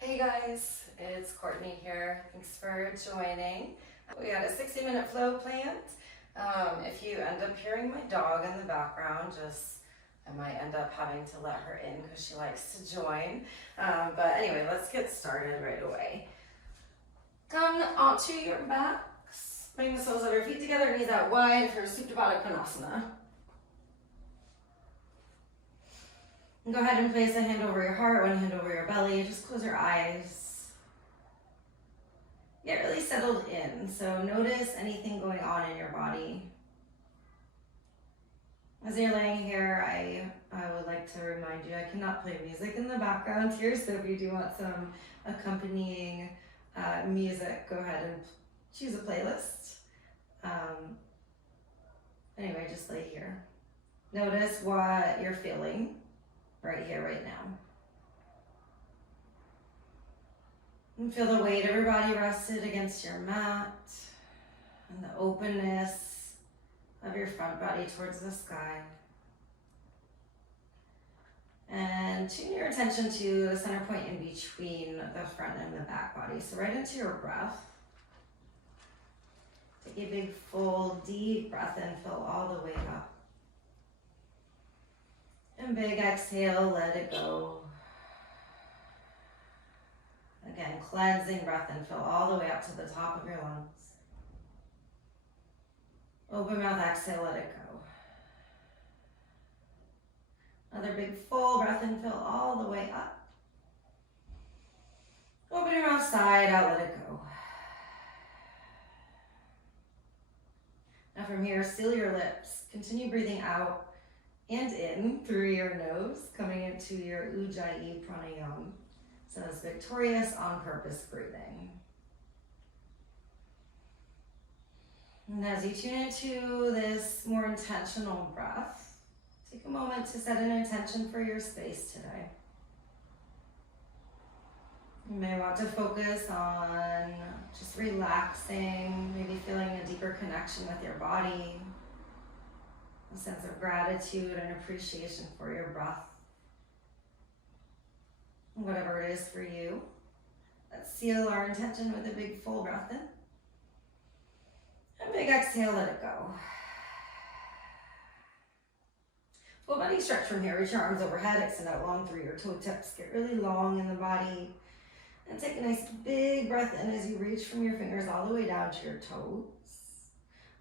Hey guys, it's Courtney here. Thanks for joining. We got a 60-minute flow planned. If you end up hearing my dog in the background, I might end up having to let her in because she likes to join. But anyway, let's get started right away. Come onto your backs. Bring the soles of your feet together, knees out wide for Supta Baddha Konasana. And go ahead and place a hand over your heart, one hand over your belly. Just close your eyes. Get really settled in. So notice anything going on in your body. As you're laying here, I would like to remind you, I cannot play music in the background here. So if you do want some accompanying music, go ahead and choose a playlist. Anyway, just lay here. Notice what you're feeling right here, right now. And feel the weight of your body rested against your mat and the openness of your front body towards the sky. And tune your attention to the center point in between the front and the back body. So right into your breath. Take a big, full, deep breath in, fill all the way up. And big exhale, let it go. Again, cleansing breath and fill all the way up to the top of your lungs. Open mouth, exhale, let it go. Another big full breath and fill all the way up. Open your mouth side out, let it go. Now from here, seal your lips. Continue breathing out and in through your nose, coming into your Ujjayi Pranayama. So it's victorious on purpose breathing. And as you tune into this more intentional breath, take a moment to set an intention for your space today. You may want to focus on just relaxing, maybe feeling a deeper connection with your body, a sense of gratitude and appreciation for your breath. Whatever it is for you. Let's seal our intention with a big full breath in. And big exhale, let it go. Full body stretch from here. Reach your arms overhead, extend out long through your toe tips. Get really long in the body. And take a nice big breath in as you reach from your fingers all the way down to your toes.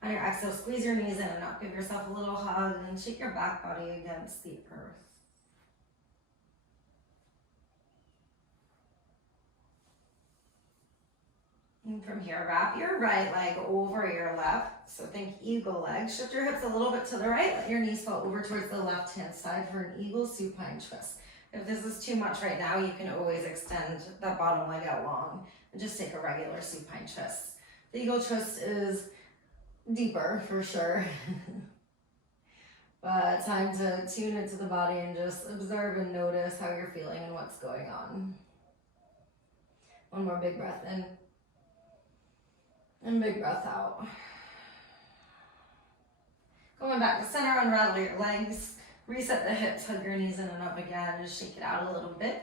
On your exhale, squeeze your knees in and up. Give yourself a little hug and shake your back body against the earth. And from here, wrap your right leg over your left. So think eagle leg. Shift your hips a little bit to the right. Let your knees fall over towards the left-hand side for an eagle supine twist. If this is too much right now, you can always extend that bottom leg out long and just take a regular supine twist. The eagle twist is deeper for sure. But time to tune into the body and just observe and notice how you're feeling and what's going on. One more big breath in. And big breath out. Going back to center, unravel your legs. Reset the hips, hug your knees in and up again. Just shake it out a little bit.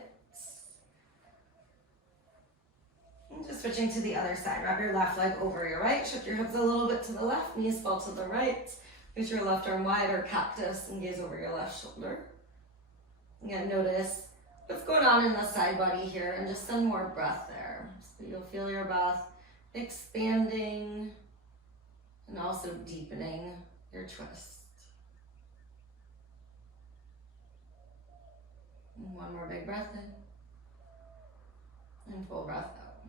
And just switching to the other side. Wrap your left leg over your right. Shift your hips a little bit to the left. Knees fall to the right. Reach your left arm wide or cactus and gaze over your left shoulder. Again, notice what's going on in the side body here and just some more breath there. So you'll feel your breath expanding and also deepening your twist. And one more big breath in and full breath out.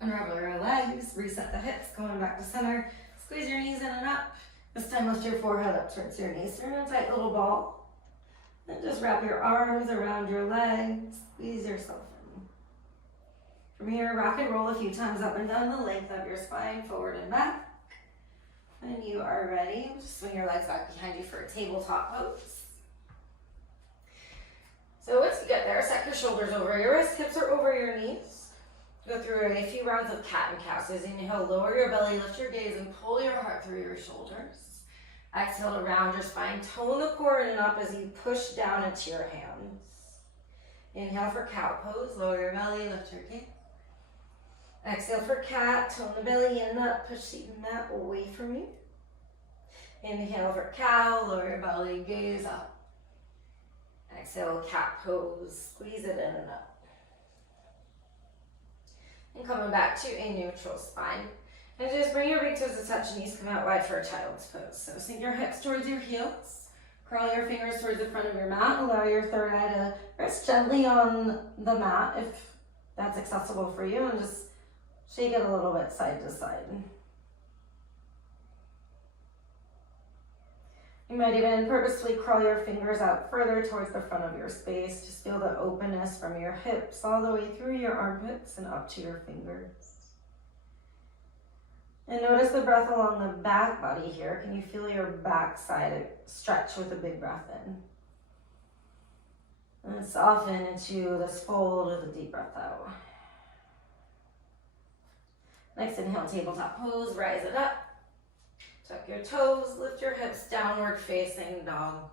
Unravel your legs, reset the hips, going back to center. Squeeze your knees in and up. This time lift your forehead up towards your knees. Turn a tight little ball. Then just wrap your arms around your legs. Squeeze yourself in. From here, rock and roll a few times up and down the length of your spine, forward and back. When you are ready, just swing your legs back behind you for a tabletop pose. So once you get there, set your shoulders over your wrists, hips are over your knees. Go through a few rounds of cat and cow. So as you inhale, lower your belly, lift your gaze, and pull your heart through your shoulders. Exhale to round your spine. Tone the core in and up as you push down into your hands. Inhale for cow pose, lower your belly, lift your chin. Exhale for cat, tone the belly in and up, push the mat away from you. Inhale for cow, lower your belly, gaze up. Exhale, cat pose, squeeze it in and up. And coming back to a neutral spine. And just bring your big toes to touch, knees come out wide for a child's pose. So sink your hips towards your heels. Curl your fingers towards the front of your mat. Allow your third eye to rest gently on the mat if that's accessible for you. And just shake it a little bit side to side. You might even purposefully crawl your fingers out further towards the front of your space. Just feel the openness from your hips all the way through your armpits and up to your fingers. And notice the breath along the back body here. Can you feel your back side stretch with a big breath in? And soften into this fold with a deep breath out. Next, inhale, tabletop pose, rise it up. Tuck your toes, lift your hips, downward facing dog.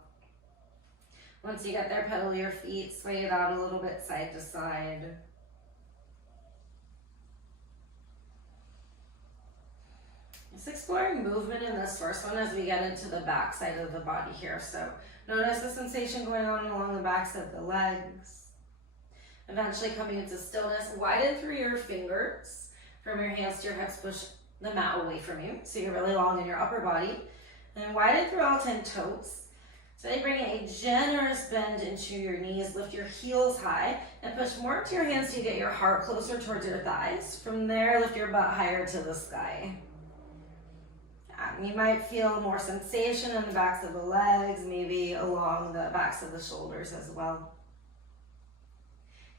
Once you get there, pedal your feet, sway it out a little bit side to side. Just exploring movement in this first one as we get into the back side of the body here. So notice the sensation going on along the backs of the legs. Eventually coming into stillness, widen through your fingers. From your hands to your hips, push the mat away from you, so you're really long in your upper body. And widen through all 10 toes. So then bring a generous bend into your knees, lift your heels high, and push more into your hands so you get your heart closer towards your thighs. From there, lift your butt higher to the sky. You might feel more sensation in the backs of the legs, maybe along the backs of the shoulders as well.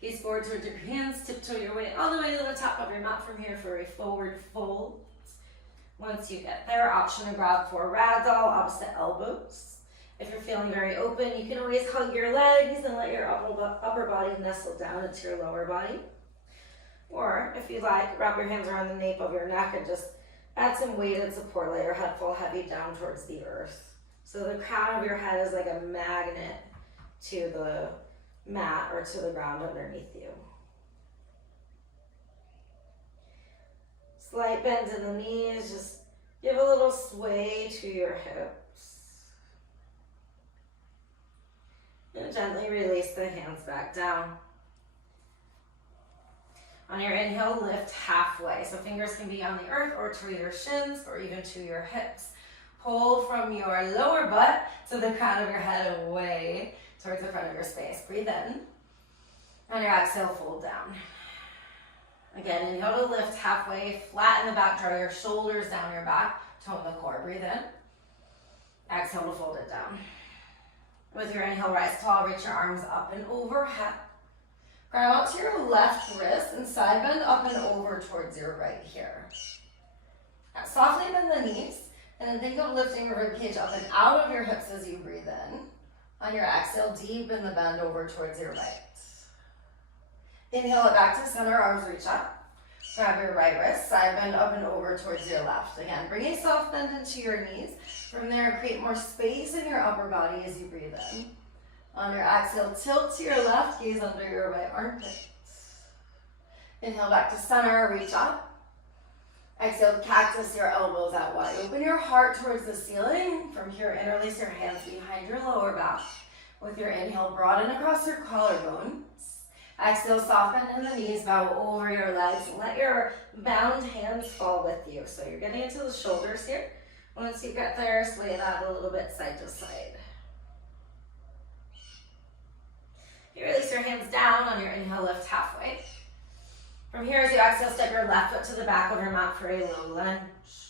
Gaze forward towards your hands, tiptoe your way all the way to the top of your mat from here for a forward fold. Once you get there, option to grab for ragdoll, opposite elbows. If you're feeling very open, you can always hug your legs and let your upper body nestle down into your lower body. Or if you'd like, wrap your hands around the nape of your neck and just add some weighted support, let your head fall heavy down towards the earth. So the crown of your head is like a magnet to the mat or to the ground underneath you. Slight bends in the knees, just give a little sway to your hips. And gently release the hands back down. On your inhale, lift halfway. So fingers can be on the earth or to your shins or even to your hips. Pull from your lower butt to the crown of your head away towards the front of your space. Breathe in. On your exhale, fold down. Again, inhale to lift halfway, flatten the back, draw your shoulders down your back, tone the core. Breathe in. Exhale to fold it down. With your inhale, rise tall, reach your arms up and overhead. Grab out to your left wrist and side bend up and over towards your right here. Now, softly bend the knees, and then think of lifting your ribcage up and out of your hips as you breathe in. On your exhale, deepen the bend over towards your right. Inhale it back to center, arms reach up. Grab your right wrist, side bend up and over towards your left. Again, bring a soft bend into your knees. From there, create more space in your upper body as you breathe in. On your exhale, tilt to your left, gaze under your right armpit. Inhale back to center, reach up. Exhale, cactus your elbows out wide. Open your heart towards the ceiling. From here, interlace your hands behind your lower back. With your inhale, broaden across your collarbones. Exhale, soften in the knees, bow over your legs. Let your bound hands fall with you. So you're getting into the shoulders here. Once you get there, sway that a little bit side to side. You release your hands down. On your inhale, lift halfway. From here, as you exhale, step your left foot to the back of your mat for a low lunge.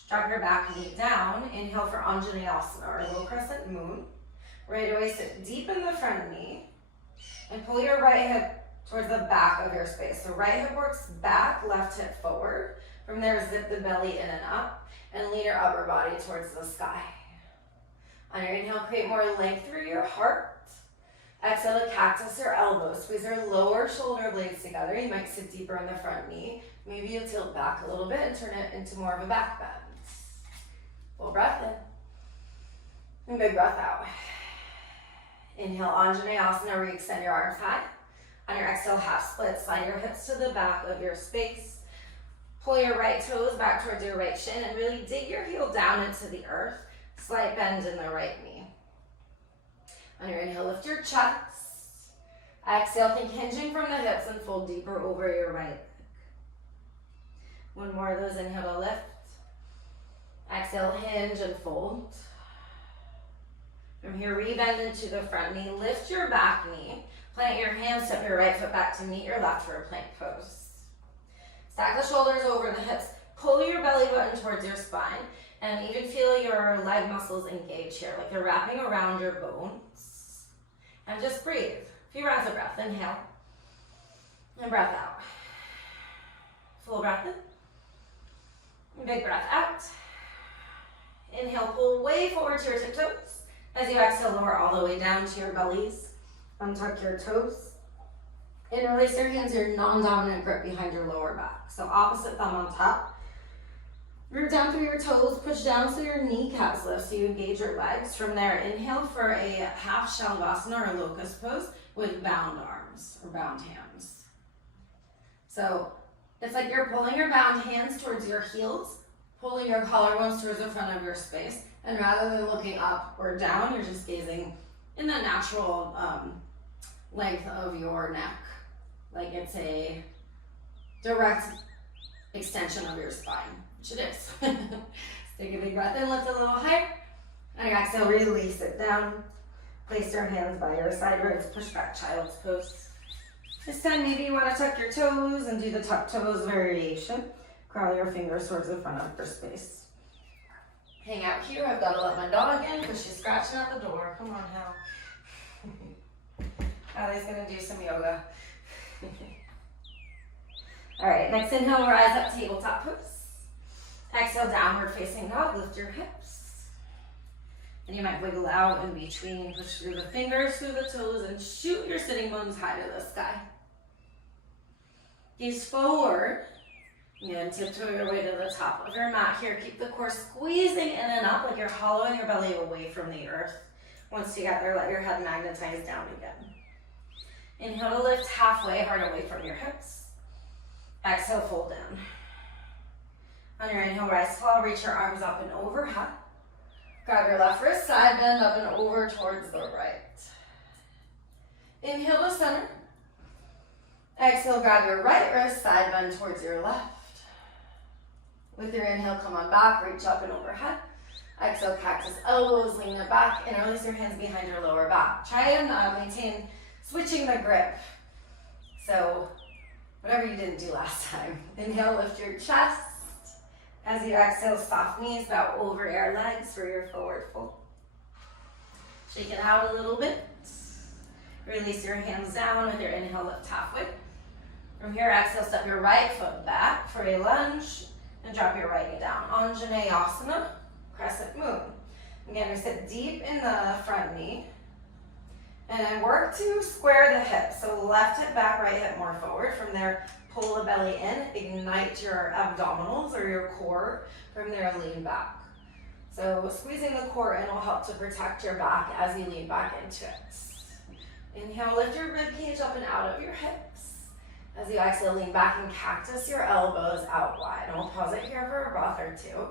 Drop your back knee down. Inhale for Anjaneyasana, or low crescent moon. Right away, sit deep in the front knee. And pull your right hip towards the back of your space. So right hip works back, left hip forward. From there, zip the belly in and up. And lean your upper body towards the sky. On your inhale, create more length through your heart. Exhale to cactus your elbows. Squeeze your lower shoulder blades together. You might sit deeper in the front knee. Maybe you tilt back a little bit and turn it into more of a back bend. Full breath in. And big breath out. Inhale, Anjaneyasana, re-extend your arms high. On your exhale, half split, slide your hips to the back of your space. Pull your right toes back towards your right shin and really dig your heel down into the earth. Slight bend in the right knee. On your inhale, lift your chest. Exhale, think hinging from the hips and fold deeper over your right leg. One more of those, inhale to lift. Exhale, hinge and fold. From here, rebend into the front knee. Lift your back knee. Plant your hands, step your right foot back to meet your left for a plank pose. Stack the shoulders over the hips. Pull your belly button towards your spine. And even feel your leg muscles engage here, like they're wrapping around your bones. And just breathe. A few rounds of breath. Inhale. And breath out. Full breath in. Big breath out. Inhale, pull way forward to your tiptoes. As you exhale, lower all the way down to your bellies. Untuck your toes. Interlace your hands, your non-dominant grip behind your lower back. So opposite thumb on top. Root down through your toes, push down so your kneecaps lift so you engage your legs. From there, inhale for a half shalabhasana or locust pose with bound arms or bound hands. So it's like you're pulling your bound hands towards your heels, pulling your collarbones towards the front of your space, and rather than looking up or down, you're just gazing in the natural length of your neck. Like it's a direct extension of your spine, which it is. Take a big breath in, lift a little higher. And exhale, release it down. Place your hands by your side ribs, push back child's pose. This time maybe you want to tuck your toes and do the tuck toes variation. Curl your fingers towards the front of your space. Hang out here. I've got to let my dog in because she's scratching at the door. Come on, Hal. Allie's going to do some yoga. All right, next inhale, rise up, tabletop pose. Exhale, downward facing dog, lift your hips. And you might wiggle out in between, push through the fingers, through the toes, and shoot your sitting bones high to the sky. Gaze forward, and tiptoe your way to the top of your mat here. Keep the core squeezing in and up like you're hollowing your belly away from the earth. Once you get there, let your head magnetize down again. Inhale to lift halfway, heart away from your hips. Exhale, fold down. On your inhale, rise tall, reach your arms up and overhead. Grab your left wrist, side bend up and over towards the right. Inhale to center. Exhale, grab your right wrist, side bend towards your left. With your inhale, come on back, reach up and overhead. Exhale, cactus elbows, lean it back, and release your hands behind your lower back. Try and maintain switching the grip. So whatever you didn't do last time. Inhale, lift your chest. As you exhale, soft knees, bow over your legs for your forward fold. Shake it out a little bit. Release your hands down with your inhale, lift halfway. From here, exhale, step your right foot back for a lunge and drop your right knee down. Anjaneyasana, crescent moon. Again, we sit deep in the front knee. And then work to square the hips. So left hip back, right hip more forward. From there, pull the belly in, ignite your abdominals or your core. From there, lean back. So squeezing the core in will help to protect your back as you lean back into it. Inhale, lift your rib cage up and out of your hips. As you exhale, lean back and cactus your elbows out wide. And we'll pause it here for a breath or two.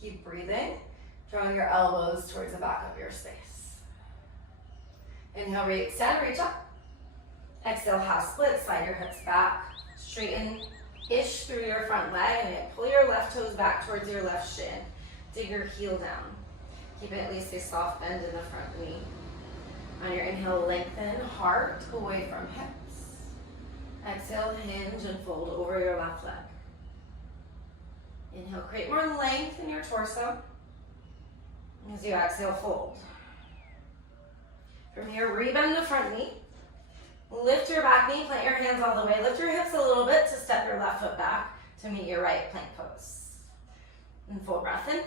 Keep breathing, drawing your elbows towards the back of your space. Inhale, re-extend, reach up. Exhale, half split, slide your hips back. Straighten-ish through your front leg and pull your left toes back towards your left shin. Dig your heel down. Keep it at least a soft bend in the front knee. On your inhale, lengthen heart away from hips. Exhale, hinge and fold over your left leg. Inhale, create more length in your torso. As you exhale, fold. From here, rebend the front knee. Lift your back knee, plant your hands all the way. Lift your hips a little bit to step your left foot back to meet your right plank pose. And full breath in.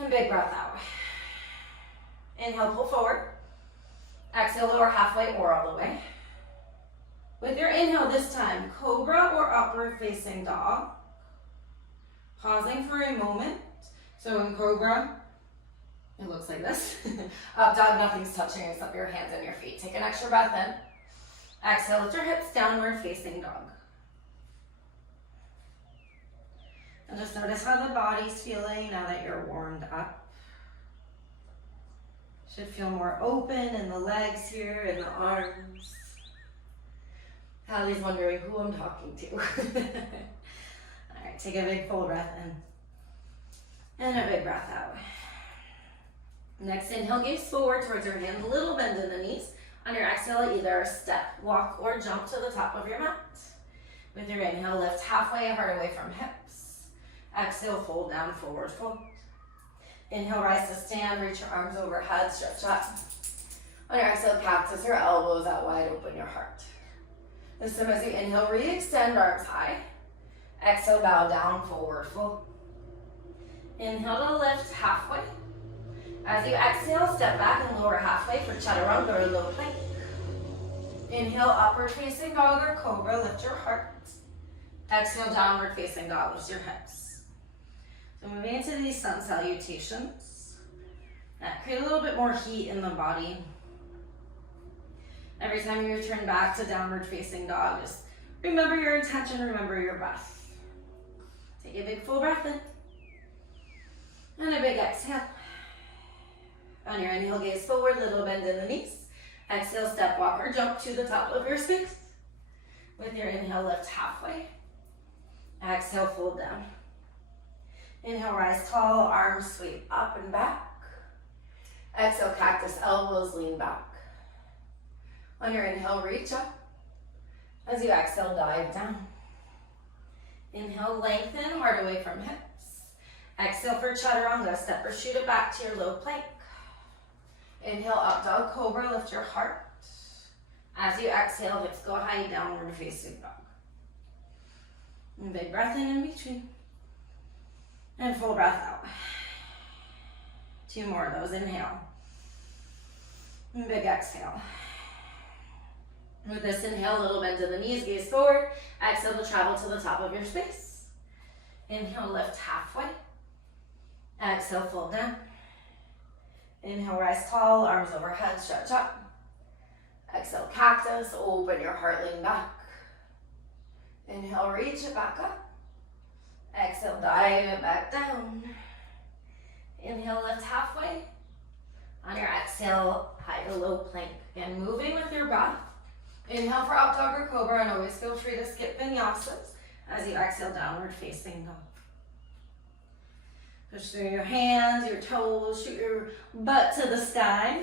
And big breath out. Inhale, pull forward. Exhale, lower halfway or all the way. With your inhale this time, cobra or upward facing dog. Pausing for a moment. So in cobra, it looks like this. Up dog, nothing's touching except your hands and your feet. Take an extra breath in. Exhale, lift your hips, downward facing dog. And just notice how the body's feeling now that you're warmed up. Should feel more open in the legs here, in the arms. Hallie's wondering who I'm talking to. All right, take a big full breath in. And a big breath out. Next inhale, gaze forward towards your hands, a little bend in the knees. On your exhale, either step, walk, or jump to the top of your mat. With your inhale, lift halfway, heart away from hips. Exhale, fold down, forward fold. Inhale, rise to stand, reach your arms overhead, stretch up. On your exhale, cactus your elbows out wide, open your heart. This time as you inhale, re-extend arms high. Exhale, bow down, forward fold. Inhale to lift halfway. As you exhale, step back and lower halfway for chaturanga or low plank. Inhale, upward facing dog or cobra, lift your heart. Exhale, downward facing dog, lift your hips. So moving into these sun salutations. That create a little bit more heat in the body. Every time you return back to downward facing dog, just remember your intention, remember your breath. Take a big full breath in. And a big exhale. On your inhale, gaze forward, little bend in the knees. Exhale, step, walk, or jump to the top of your space. With your inhale, lift halfway. Exhale, fold down. Inhale, rise tall, arms sweep up and back. Exhale, cactus, elbows lean back. On your inhale, reach up. As you exhale, dive down. Inhale, lengthen, heart away from hips. Exhale for chaturanga, step or shoot it back to your low plank. Inhale, up dog cobra, lift your heart. As you exhale, hips go high, downward facing dog. And big breath in between. And full breath out. 2 more of those, inhale. And big exhale. With this inhale, little bend to the knees, gaze forward. Exhale to travel to the top of your space. Inhale, lift halfway. Exhale, fold down. Inhale, rise tall, arms overhead, stretch up. Exhale, cactus, open your heart, lean back. Inhale, reach it back up. Exhale, dive it back down. Inhale, lift halfway. On your exhale, high to low plank. Again, moving with your breath. Inhale for up dog or cobra, and always feel free to skip vinyasas as you exhale, downward facing dog. Push through your hands, your toes, shoot your butt to the sky.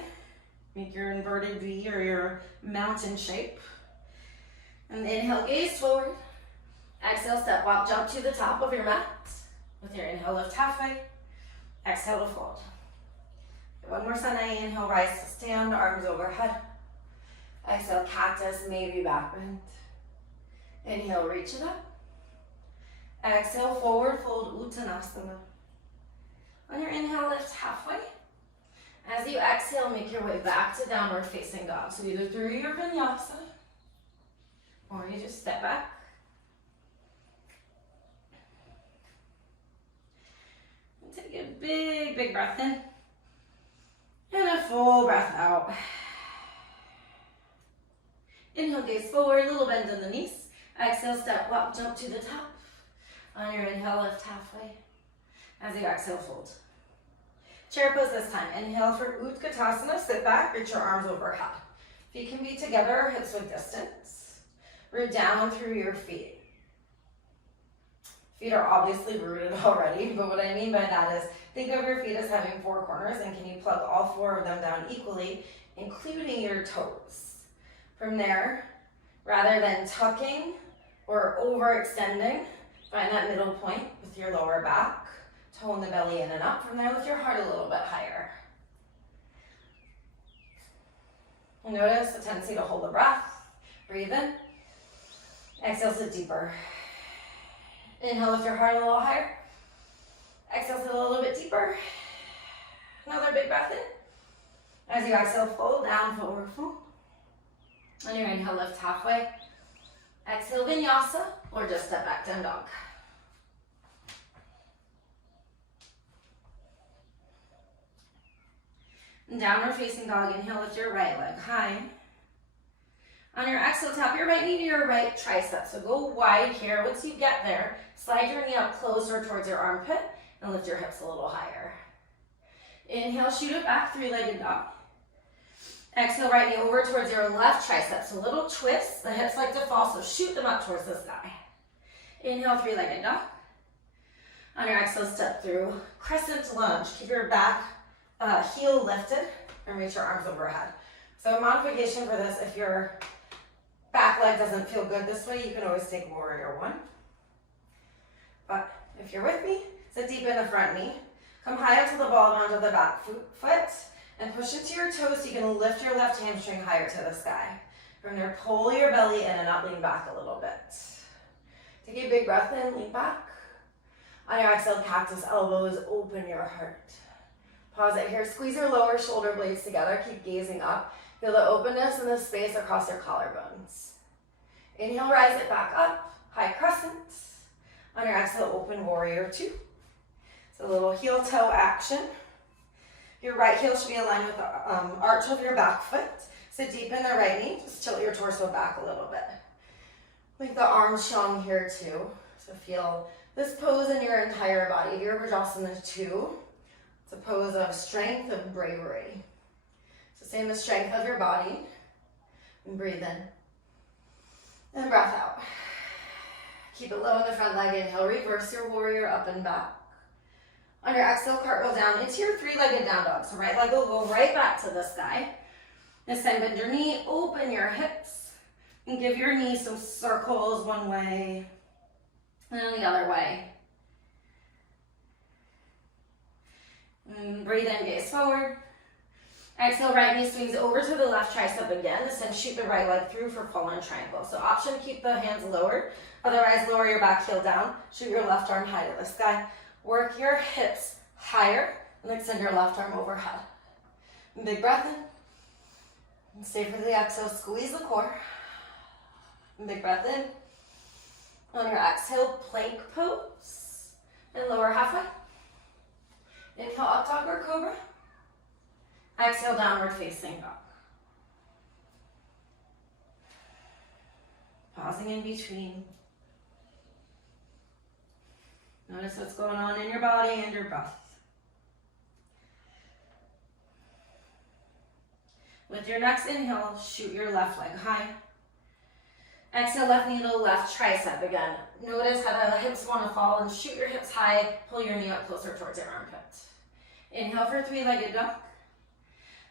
Make your inverted V or your mountain shape. And inhale, gaze forward. Exhale, step, walk, jump to the top of your mat. With your inhale, lift halfway. Exhale to fold. One more sunai, inhale, rise to stand, arms overhead. Exhale, cactus, maybe back bend. Inhale, reach it up. Exhale, forward fold, Uttanasana. On your inhale, lift halfway. As you exhale, make your way back to downward facing dog. So either through your vinyasa, or you just step back. And take a big, big breath in. And a full breath out. Inhale, gaze forward, little bend in the knees. Exhale, step, walk, jump to the top. On your inhale, lift halfway. As you exhale, fold. Chair pose this time. Inhale for Utkatasana, sit back, reach your arms overhead. Feet can be together, hips with distance. Root down through your feet. Feet are obviously rooted already, but what I mean by that is, think of your feet as having 4 corners, and can you plug all 4 of them down equally, including your toes. From there, rather than tucking or overextending, find that middle point with your lower back. Tone the belly in and up. From there, lift your heart a little bit higher. Notice the tendency to hold the breath. Breathe in. Exhale, sit deeper. Inhale, lift your heart a little higher. Exhale, sit a little bit deeper. Another big breath in. As you exhale, fold down, forward fold. On your inhale, lift halfway. Exhale, vinyasa, or just step back, down dog. Downward facing dog, inhale, lift your right leg high. On your exhale, tap your right knee to your right tricep. So go wide here. Once you get there, slide your knee up closer towards your armpit and lift your hips a little higher. Inhale, shoot it back, three-legged dog. Exhale, right knee over towards your left tricep. So little twist. The hips like to fall, so shoot them up towards the sky. Inhale, three-legged dog. On your exhale, step through crescent lunge. Keep your back heel lifted and reach your arms overhead. So modification for this, if your back leg doesn't feel good this way, you can always take warrior one. But if you're with me, sit deep in the front knee. Come high up to the ball onto the back foot and push into your toes so you can lift your left hamstring higher to the sky. From there, pull your belly in and up, lean back a little bit. Take a big breath in, lean back. On your exhale, cactus elbows, open your heart. Pause it here, squeeze your lower shoulder blades together, keep gazing up. Feel the openness and the space across your collarbones. Inhale, rise it back up, high crescent. On your exhale, open warrior two. So a little heel toe action. Your right heel should be aligned with the arch of your back foot. Sit deep in the right knee, just tilt your torso back a little bit. Make the arms strong here too. So feel this pose in your entire body. Virabhadrasana 2. It's a pose of strength, of bravery. So stay in the strength of your body and breathe in. And breath out. Keep it low in the front leg. Inhale, reverse your warrior up and back. On your exhale, cartwheel down into your three-legged down dog. So right leg will go right back to the sky. This time bend your knee, open your hips, and give your knee some circles one way and then the other way. And breathe in, gaze forward. Exhale, right knee swings over to the left tricep again. This time shoot the right leg through for fallen triangle. So option, keep the hands lowered. Otherwise, lower your back heel down. Shoot your left arm high to the sky. Work your hips higher and extend your left arm overhead. Big breath in. And stay for the exhale, squeeze the core. Big breath in. On your exhale, plank pose. And lower halfway. Inhale, up dog or cobra. Exhale, downward facing dog. Pausing in between. Notice what's going on in your body and your breath. With your next inhale, shoot your left leg high. Exhale, left knee to left tricep again. Notice how the hips want to fall and shoot your hips high. Pull your knee up closer towards your armpit. Inhale for three-legged dog.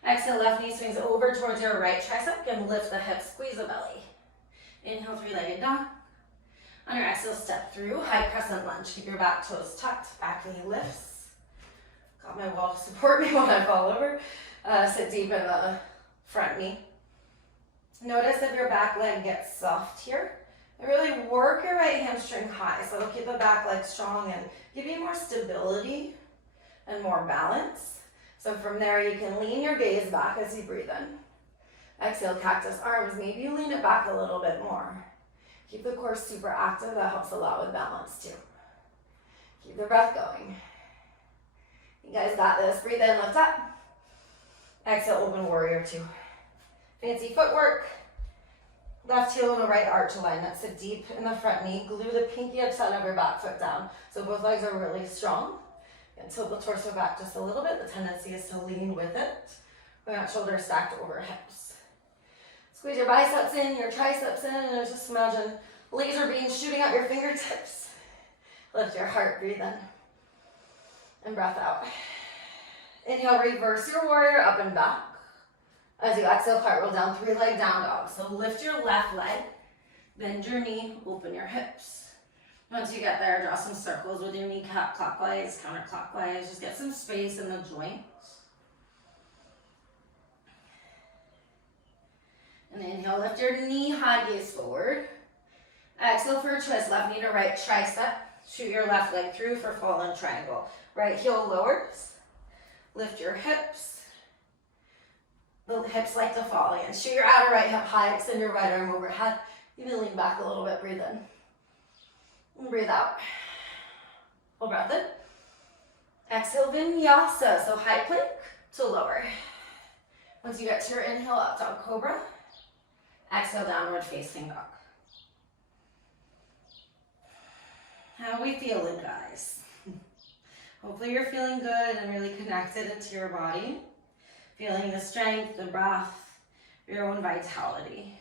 Exhale, left knee swings over towards your right tricep and lift the hips, squeeze the belly. Inhale, three-legged dog. On your exhale, step through, high crescent lunge. Keep your back toes tucked, back knee lifts. Got my wall to support me when I fall over. Sit deep in the front knee. Notice if your back leg gets soft here. And really work your right hamstring high. So it'll keep the back leg strong and give you more stability and more balance. So from there, you can lean your gaze back as you breathe in. Exhale, cactus arms. Maybe you lean it back a little bit more. Keep the core super active. That helps a lot with balance too. Keep the breath going. You guys got this. Breathe in, lift up. Exhale, open warrior two. Fancy footwork. Left heel to right arch alignment. Sit deep in the front knee. Glue the pinky upside of your back foot down. So both legs are really strong. And tilt the torso back just a little bit. The tendency is to lean with it. We want shoulders stacked over hips. Squeeze your biceps in, your triceps in, and just imagine laser beams shooting out your fingertips. Lift your heart, breathe in. And breath out. Inhale, reverse your warrior up and back. As you exhale, cartwheel down, three-leg down dog. So lift your left leg, bend your knee, open your hips. Once you get there, draw some circles with your kneecap, clockwise, counterclockwise. Just get some space in the joints. And inhale, lift your knee high, gaze forward. Exhale for a twist, left knee to right tricep. Shoot your left leg through for fallen triangle. Right heel lowers. Lift your hips. The hips like to fall in. Shoot your outer right hip high, extend your right arm overhead. Even lean back a little bit, breathe in. And breathe out. Full breath in. Exhale, vinyasa. So high plank to lower. Once you get to your inhale, up dog cobra. Exhale, downward facing dog. How are we feeling, guys? Hopefully you're feeling good and really connected into your body. Feeling the strength, the breath, your own vitality.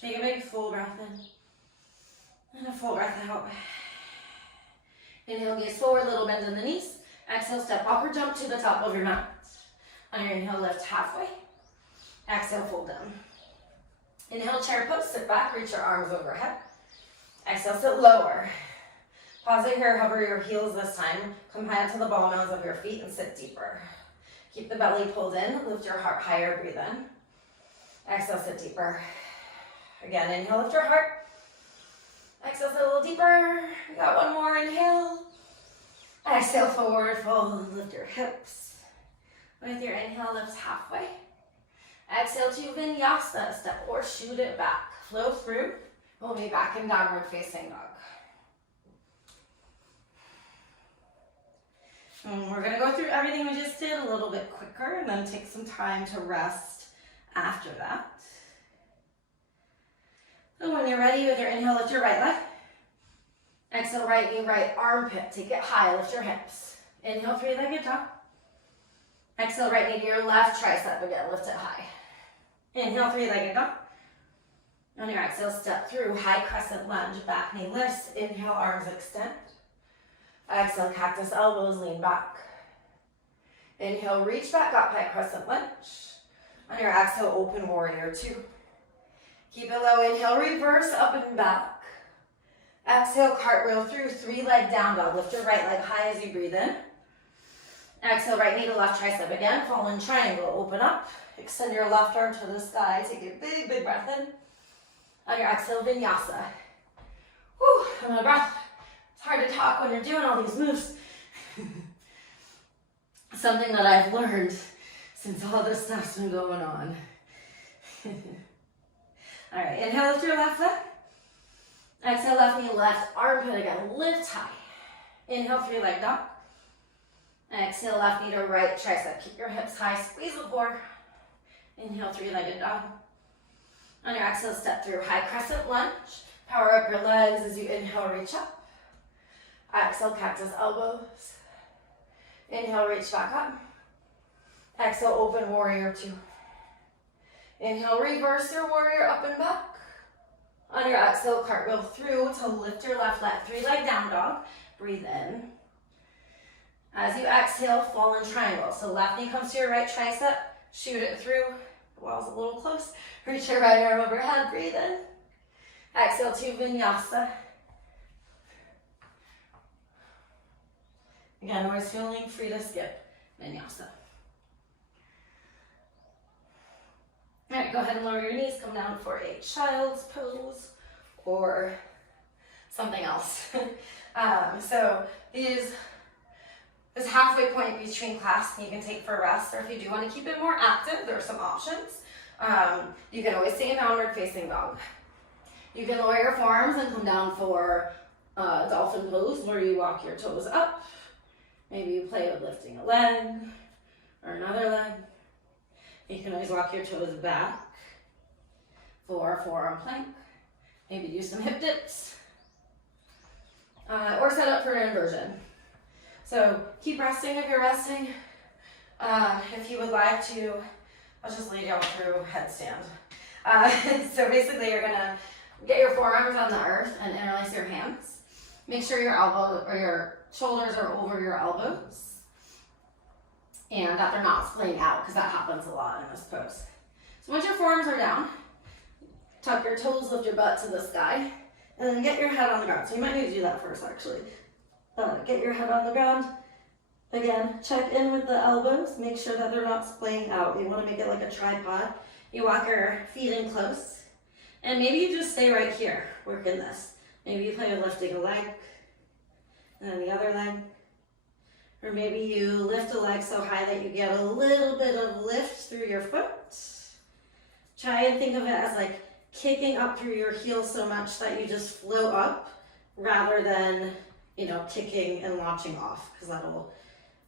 Take a big full breath in and a full breath out. Inhale, gaze forward, little bend in the knees. Exhale, step up or jump to the top of your mat. On your inhale, lift halfway. Exhale, fold down. Inhale, chair pose, sit back, reach your arms overhead. Exhale, sit lower. Pause it here, hover your heels this time. Come high up to the ball mounds of your feet and sit deeper. Keep the belly pulled in, lift your heart higher, breathe in. Exhale, sit deeper. Again, inhale, lift your heart. Exhale, sit a little deeper. We got one more, inhale. Exhale, forward fold, lift your hips. With your inhale, lift halfway. Exhale to vinyasa, step or shoot it back. Flow through, we'll be back in downward facing dog. And we're gonna go through everything we just did a little bit quicker and then take some time to rest after that. So when you're ready with your inhale, lift your right leg. Exhale, right knee, right armpit. Take it high, lift your hips. Inhale, three-legged dog. Exhale, right knee to your left tricep again, lift it high. Inhale, three-legged dog. On your exhale, step through, high crescent lunge, back knee lifts. Inhale, arms extend. Exhale, cactus elbows, lean back. Inhale, reach back up, high crescent lunge. On your exhale, open warrior two. Keep it low, inhale, reverse, up and back. Exhale, cartwheel through, three-leg down dog. Lift your right leg high as you breathe in. Exhale, right knee to left tricep again, fallen triangle, open up. Extend your left arm to the sky, take a big, big breath in. On your exhale, vinyasa. Whew, another breath. It's hard to talk when you're doing all these moves. Something that I've learned since all this stuff's been going on. All right, inhale, lift your left leg. Exhale, left knee, left armpit again, lift high. Inhale, three-leg dog. Exhale, left knee to right tricep. Keep your hips high, squeeze the core. Inhale, three-legged dog. On your exhale, step through, high crescent lunge. Power up your legs as you inhale, reach up. Exhale, cactus elbows. Inhale, reach back up. Exhale, open warrior two. Inhale, reverse your warrior up and back. On your exhale, cartwheel through to lift your left leg, three-leg down dog. Breathe in. As you exhale, fallen triangle. So left knee comes to your right tricep, shoot it through. The wall's a little close. Reach your right arm overhead, breathe in. Exhale to vinyasa. Again, always feeling free to skip vinyasa. All right, go ahead and lower your knees, come down for a child's pose or something else. So this halfway point between class you can take for rest, or if you do want to keep it more active, there are some options. You can always stay in downward facing dog. You can lower your forearms and come down for dolphin pose where you walk your toes up. Maybe you play with lifting a leg or another leg. You can always walk your toes back for forearm plank. Maybe do some hip dips. Or set up for an inversion. So keep resting if you're resting. If you would like to, I'll just lay down through headstand. So basically you're gonna get your forearms on the earth and interlace your hands. Make sure your elbow or your shoulders are over your elbows. And that they're not splaying out, because that happens a lot in this pose. So once your forearms are down, tuck your toes, lift your butt to the sky, and then get your head on the ground. So you might need to do that first, actually. Get your head on the ground. Again, check in with the elbows. Make sure that they're not splaying out. You want to make it like a tripod. You walk your feet in close. And maybe you just stay right here, working this. Maybe you play with lifting a leg, and then the other leg. Or maybe you lift a leg so high that you get a little bit of lift through your foot. Try and think of it as like kicking up through your heels so much that you just float up rather than, kicking and launching off, because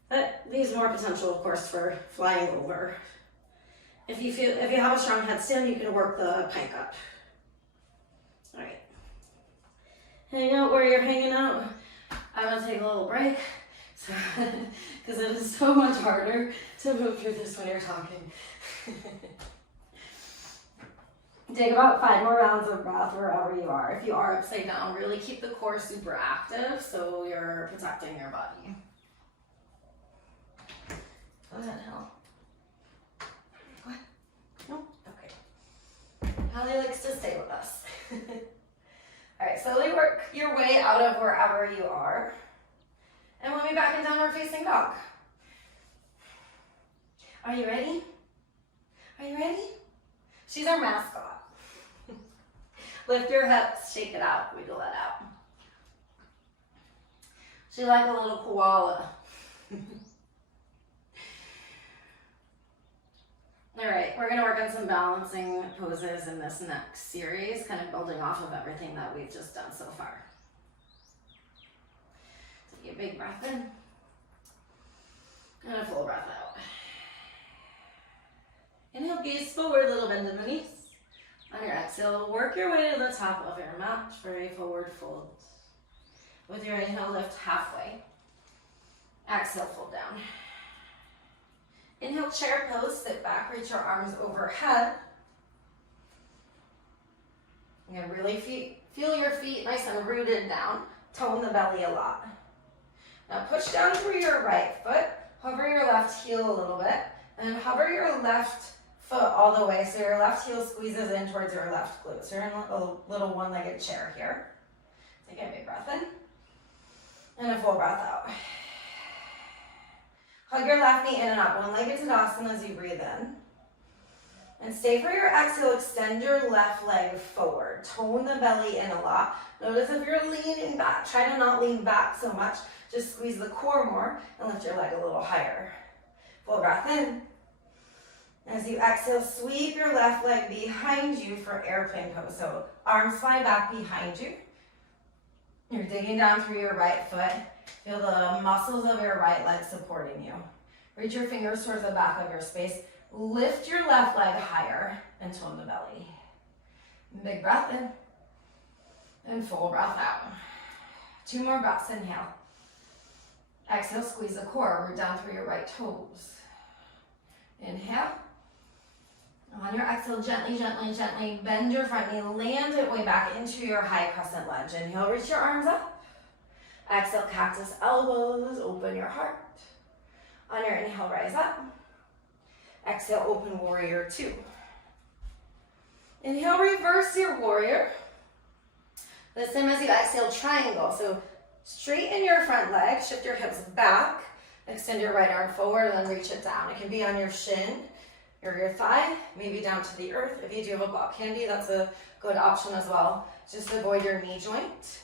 that leaves more potential, of course, for flying over. If you have a strong headstand, you can work the pike up. All right. Hang out where you're hanging out. I'm gonna take a little break, because it is so much harder to move through this when you're talking. Take about 5 more rounds of breath wherever you are. If you are upside down, really keep the core super active so you're protecting your body. Go ahead, Hal. What? No? Okay. Hallie likes to stay with us. Alright, slowly work your way out of wherever you are. And we'll be back in downward facing dog. Are you ready? Are you ready? She's our mascot. Lift your hips, shake it out, wiggle it out. She's like a little koala. All right, we're gonna work on some balancing poses in this next series, kind of building off of everything that we've just done so far. Take a big breath in, and a full breath out. Inhale, gaze forward, little bend in the knees. On your exhale, work your way to the top of your mat for a forward fold. With your inhale, lift halfway. Exhale, fold down. Inhale, chair pose, sit back, reach your arms overhead. You're gonna really feel your feet nice and rooted down. Tone the belly a lot. Now push down through your right foot, hover your left heel a little bit, and hover your left foot all the way so your left heel squeezes in towards your left glute. So you're in a little one-legged chair here. Take a big breath in, and a full breath out. Hug your left knee in and up, one-legged Tadasana as you breathe in. And stay for your exhale, extend your left leg forward. Tone the belly in a lot. Notice if you're leaning back, try to not lean back so much. Just squeeze the core more and lift your leg a little higher. Full breath in. As you exhale, sweep your left leg behind you for airplane pose. So arms fly back behind you. You're digging down through your right foot. Feel the muscles of your right leg supporting you. Reach your fingers towards the back of your space. Lift your left leg higher and tone the belly. Big breath in and full breath out. 2 more breaths, inhale. Exhale, squeeze the core, root down through your right toes. Inhale. On your exhale, gently, gently, gently bend your front knee, land it way back into your high crescent lunge. Inhale, reach your arms up. Exhale, cactus elbows, open your heart. On your inhale, rise up. Exhale, open warrior 2. Inhale, reverse your warrior. The same as you exhale, triangle. So straighten your front leg, shift your hips back, extend your right arm forward, and then reach it down. It can be on your shin or your thigh, maybe down to the earth. If you do have a block handy, that's a good option as well. Just avoid your knee joint.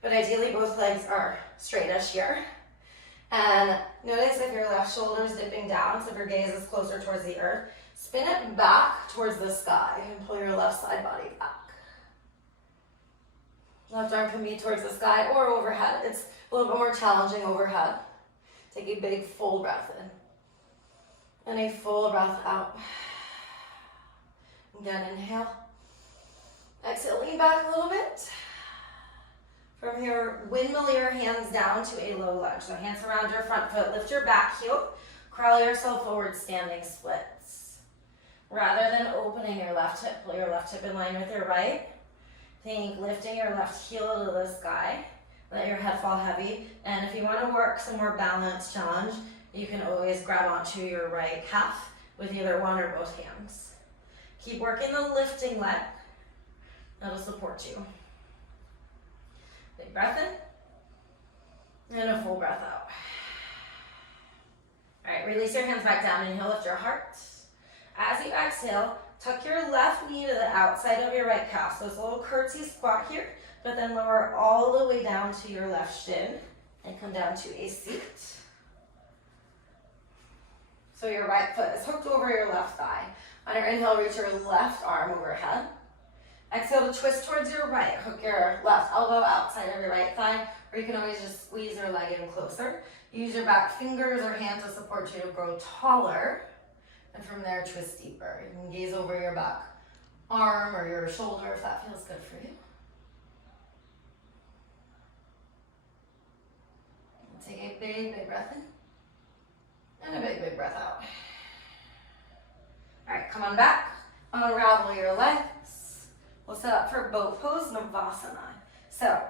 But ideally, both legs are straightish here. And notice if your left shoulder is dipping down, so if your gaze is closer towards the earth, spin it back towards the sky and pull your left side body back. Left arm can be towards the sky or overhead. It's a little bit more challenging overhead. Take a big full breath in and a full breath out. Again, inhale. Exhale, lean back a little bit. From here, windmill your hands down to a low lunge. So hands around your front foot, lift your back heel, crawl yourself forward, standing splits. Rather than opening your left hip, pull your left hip in line with your right. Think lifting your left heel to the sky. Let your head fall heavy. And if you want to work some more balance challenge, you can always grab onto your right calf with either one or both hands. Keep working the lifting leg. That'll support you. Big breath in and a full breath out. All right, release your hands back down. Inhale, lift your heart. As you exhale, tuck your left knee to the outside of your right calf. So it's a little curtsy squat here, but then lower all the way down to your left shin and come down to a seat. So your right foot is hooked over your left thigh. On your inhale, reach your left arm overhead. Exhale to twist towards your right. Hook your left elbow outside of your right thigh, or you can always just squeeze your leg in closer. Use your back fingers or hand to support you to grow taller And from there, twist deeper. You can gaze over your back arm or your shoulder if that feels good for you. Take a big, big breath in. And a big, big breath out. All right, come on back. Unravel your legs. We'll set up for boat pose, Navasana. So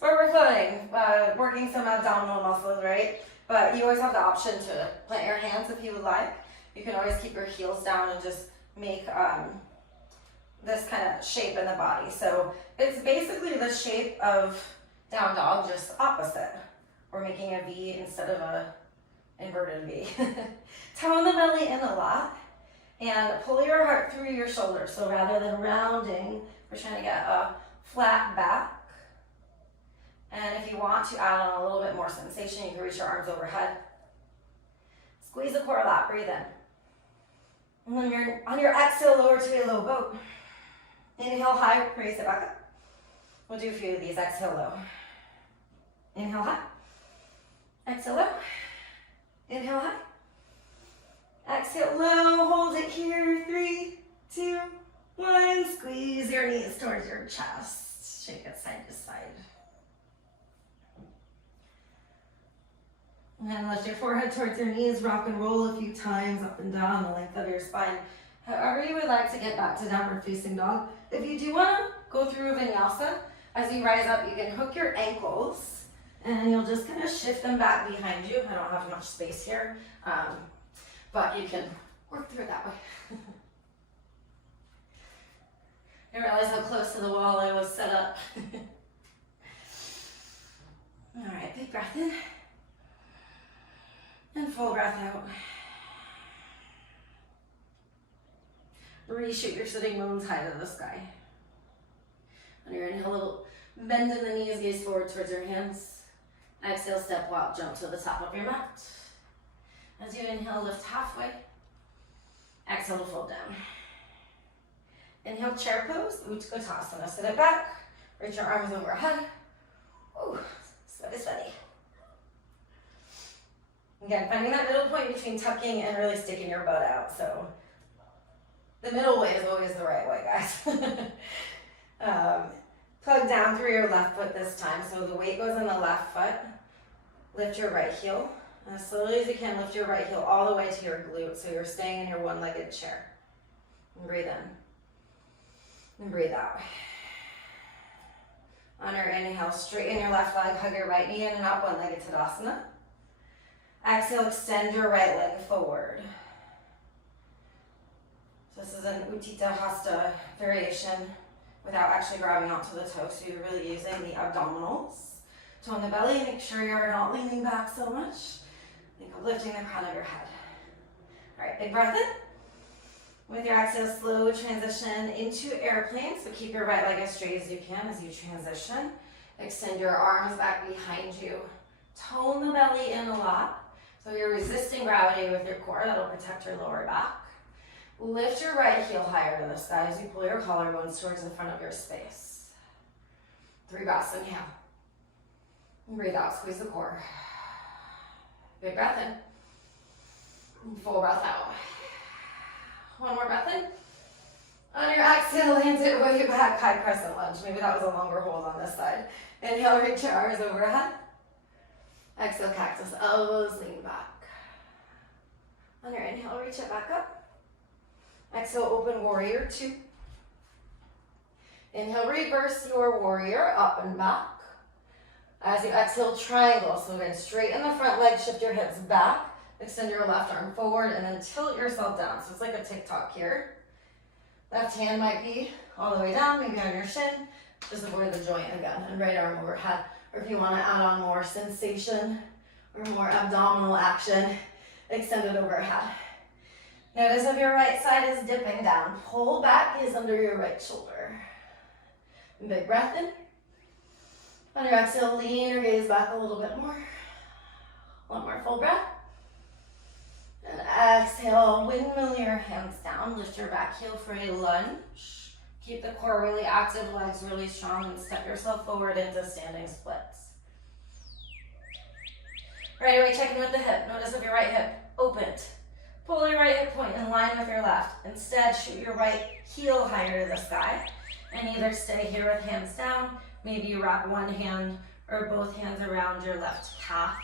where we're floating, working some abdominal muscles, right? But you always have the option to plant your hands if you would like. You can always keep your heels down and just make this kind of shape in the body. So it's basically the shape of down dog, just opposite. We're making a V instead of a inverted V. Tone the belly in a lot and pull your heart through your shoulders. So rather than rounding, we're trying to get a flat back. And if you want to add on a little bit more sensation, you can reach your arms overhead. Squeeze the core a lot, breathe in. And then you're on your exhale, lower to a low boat. Inhale high, raise it back up. We'll do a few of these, exhale low. Inhale high. Exhale low. Inhale high. Exhale low, hold it here. 3, 2, 1. Squeeze your knees towards your chest. Shake it side to side. And then lift your forehead towards your knees, rock and roll a few times up and down the length of your spine. However you would like to get back to downward facing dog. If you do want to go through vinyasa, as you rise up, you can hook your ankles and you'll just kind of shift them back behind you. I don't have much space here, but you can work through it that way. I didn't realize how close to the wall I was set up. All right, big breath in. And full breath out. Reshoot your sitting bones high to the sky. On your inhale, a little bend in the knees, gaze forward towards your hands. Exhale, step, walk, jump to the top of your mat. As you inhale, lift halfway. Exhale to fold down. Inhale, chair pose, Utkatasana. Sit it back, reach your arms overhead. Ooh, sweaty, sweaty. Again, finding that middle point between tucking and really sticking your butt out. So the middle way is always the right way, guys. Plug down through your left foot this time. So the weight goes in the left foot. Lift your right heel. And as slowly as you can, lift your right heel all the way to your glute. So you're staying in your one-legged chair. And breathe in. And breathe out. On your inhale, straighten your left leg, hug your right knee in and out, one-legged Tadasana. Exhale, extend your right leg forward. So this is an Utthita Hasta variation without actually grabbing onto the toes. So you're really using the abdominals. Tone the belly, make sure you're not leaning back so much. Think of lifting the crown of your head. All right, big breath in. With your exhale, slow transition into airplane. So keep your right leg as straight as you can as you transition. Extend your arms back behind you. Tone the belly in a lot. So you're resisting gravity with your core. That'll protect your lower back. Lift your right heel higher to the sky as you pull your collarbones towards the front of your space. 3 breaths, inhale. And breathe out, squeeze the core. Big breath in. And full breath out. One more breath in. On your exhale, land it way back, high crescent lunge. Maybe that was a longer hold on this side. Inhale, reach your arms overhead. Exhale, cactus, elbows lean back. On your inhale, reach it back up. Exhale, open warrior 2. Inhale, reverse your warrior, up and back. As you exhale, triangle. So again, straighten the front leg, shift your hips back, extend your left arm forward, and then tilt yourself down. So it's like a TikTok here. Left hand might be all the way down, maybe on your shin. Just avoid the joint again, and right arm overhead. Or if you want to add on more sensation or more abdominal action, extend it overhead. Notice if your right side is dipping down, pull back, gaze under your right shoulder. Big breath in. On your exhale, lean your gaze back a little bit more. One more full breath. And exhale, windmill your hands down. Lift your back heel for a lunge. Keep the core really active, legs really strong, and step yourself forward into standing splits. Right away, check in with the hip. Notice if your right hip opened. Pull your right hip point left. Instead, shoot your right heel higher to the sky and either stay here with hands down. Maybe you wrap one hand or both hands around your left calf,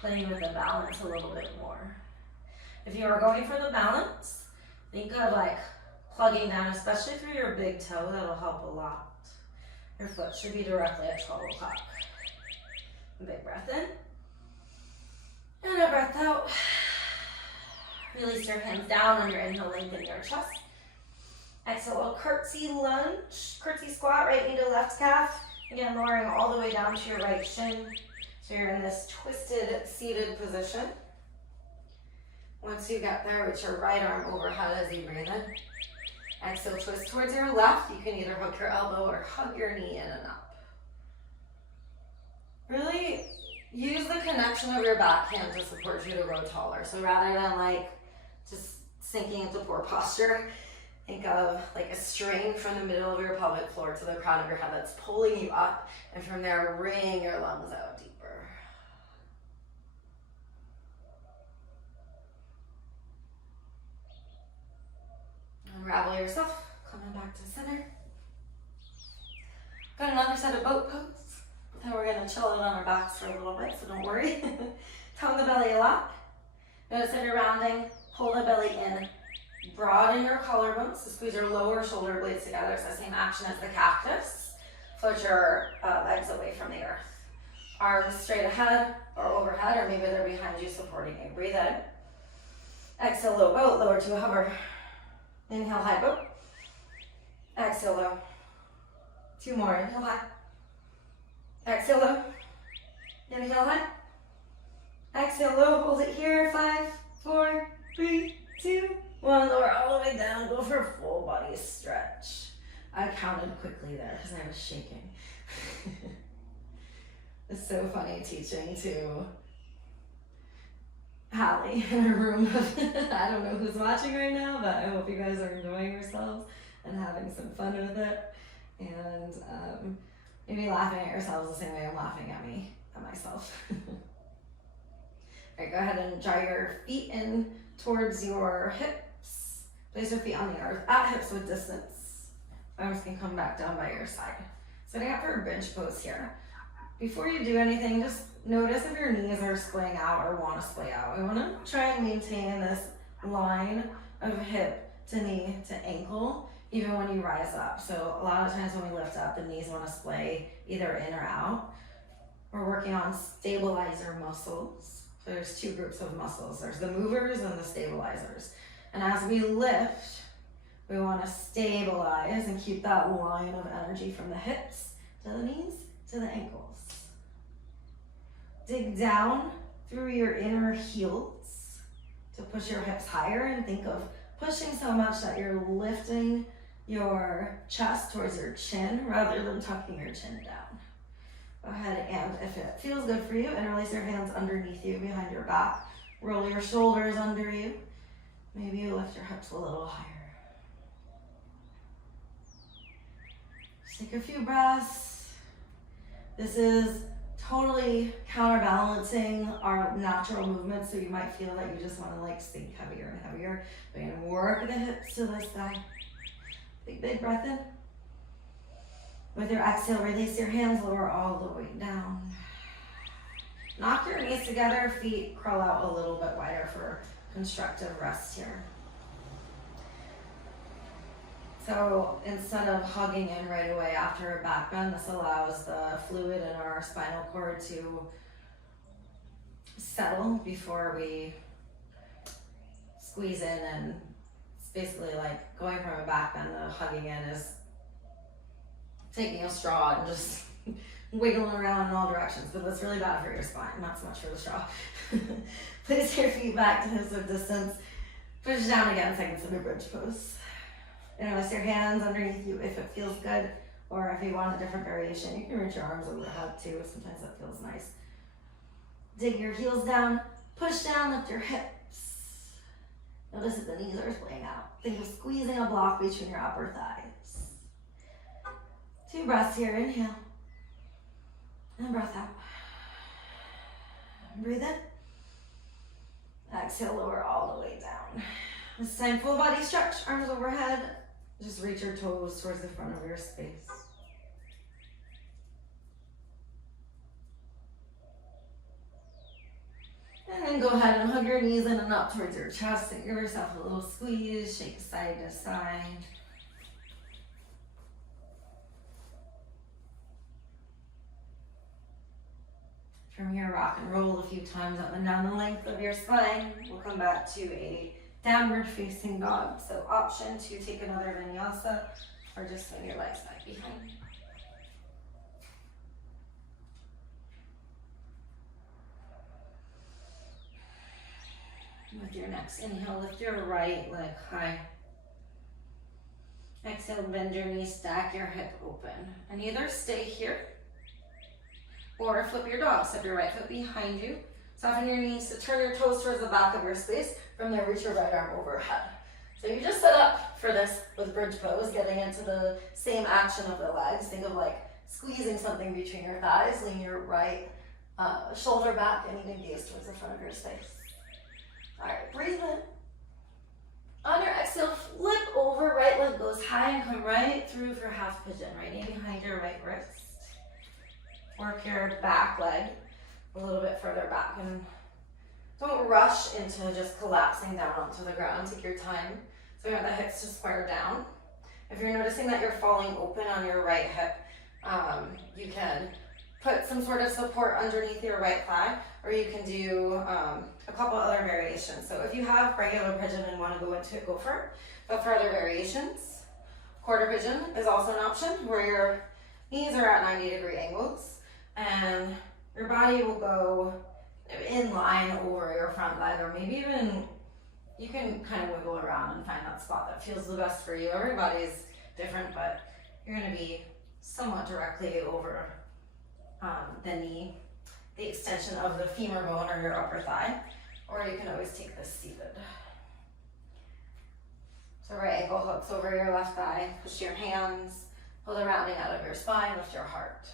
playing with the balance a little bit more. If you are going for the balance, think of like plugging down, especially through your big toe. That'll help a lot. Your foot should be directly at 12 o'clock. Big breath in. And a breath out. Release your hands down on your inhale, lengthen your chest. Exhale, curtsy lunge, curtsy squat, right knee to left calf. Again, lowering all the way down to your right shin. So you're in this twisted seated position. Once you get there, reach your right arm overhead as you breathe in. Exhale, twist towards your left. You can either hook your elbow or hug your knee in and up. Really use the connection of your back hand to support you to grow taller. So rather than like just sinking into poor posture, think of like a string from the middle of your pelvic floor to the crown of your head that's pulling you up, and from there, wring your lungs out deeper. Unravel yourself, coming back to center. Got another set of boat pose. Then we're gonna chill out on our backs for a little bit, so don't worry. Tongue the belly a lot. Notice if you're rounding, pull the belly in. Broaden your collarbones, so squeeze your lower shoulder blades together. It's the same action as the cactus. Float your legs away from the earth. Arms straight ahead or overhead, or maybe they're behind you supporting you. Breathe in. Exhale, low boat, lower to a hover. Inhale, high boat. Exhale, low. Two more, inhale high. Exhale, low. Inhale, high. Exhale, low, hold it here. 5, 4, 3, 2, 1. Lower all the way down, go for a full body stretch. I counted quickly there because I was shaking. It's so funny teaching to Hallie in a room of, I don't know who's watching right now, but I hope you guys are enjoying yourselves and having some fun with it. And maybe laughing at yourselves the same way I'm laughing at myself. All right, go ahead and draw your feet in towards your hips. Place your feet on the earth at hips with distance. Arms can come back down by your side. Setting up for a bench pose here. Before you do anything, just notice if your knees are splaying out or want to splay out. We want to try and maintain this line of hip to knee to ankle, even when you rise up. So a lot of times when we lift up, the knees want to splay either in or out. We're working on stabilizer muscles. So there's two groups of muscles. There's the movers and the stabilizers. And as we lift, we want to stabilize and keep that line of energy from the hips to the knees to the ankles. Dig down through your inner heels to push your hips higher, and think of pushing so much that you're lifting your chest towards your chin rather than tucking your chin down. Go ahead, and if it feels good for you, interlace your hands underneath you behind your back. Roll your shoulders under you. Maybe you lift your hips a little higher. Just take a few breaths. This is totally counterbalancing our natural movement, so you might feel that you just want to like sink heavier and heavier. We're going to work the hips to the sky. Big breath in. With your exhale, release your hands, lower all the way down. Knock your knees together, feet curl out a little bit wider for constructive rest here. So instead of hugging in right away after a back bend, this allows the fluid in our spinal cord to settle before we squeeze in, and it's basically like going from a back bend to hugging in is taking a straw and just wiggling around in all directions, but that's really bad for your spine, not so much for the straw. Place your feet back to hips of distance. Push down again, seconds of your bridge pose. Interlace your hands underneath you if it feels good, or if you want a different variation, you can reach your arms overhead too. Sometimes that feels nice. Dig your heels down, push down, lift your hips. Notice if the knees are splaying out. Think of squeezing a block between your upper thighs. 2 breaths here, inhale. And breath out. Breathe in. Exhale, lower all the way down. This time, full body stretch, arms overhead. Just reach your toes towards the front of your space. And then go ahead and hug your knees in and up towards your chest and give yourself a little squeeze, shake side to side. From here, rock and roll a few times up and down the length of your spine. We'll come back to a downward facing dog. So option to take another vinyasa or just swing your legs back behind. With your next inhale, lift your right leg high. Exhale, bend your knees, stack your hip open. And either stay here or flip your dog. Step your right foot behind you. Soften your knees to turn your toes towards the back of your space. From there, reach your right arm overhead. So you just set up for this with bridge pose, getting into the same action of the legs. Think of like squeezing something between your thighs. Lean your right shoulder back and even gaze towards the front of your space. All right, breathe in. On your exhale, flip over, right leg goes high and come right through for half pigeon. Right knee behind your right wrist. Work your back leg a little bit further back and don't rush into just collapsing down onto the ground. Take your time. So you want the hips to square down. If you're noticing that you're falling open on your right hip, you can put some sort of support underneath your right thigh, or you can do a couple other variations. So if you have regular pigeon and want to go into it, go for it. But for other variations, quarter pigeon is also an option where your knees are at 90-degree angles and your body will go in line over your front leg, or maybe even you can kind of wiggle around and find that spot that feels the best for you. Everybody's different, but you're going to be somewhat directly over the knee, the extension of the femur bone or your upper thigh, or you can always take this seated. So right ankle hooks over your left thigh, push your hands, pull the rounding out of your spine, lift your heart.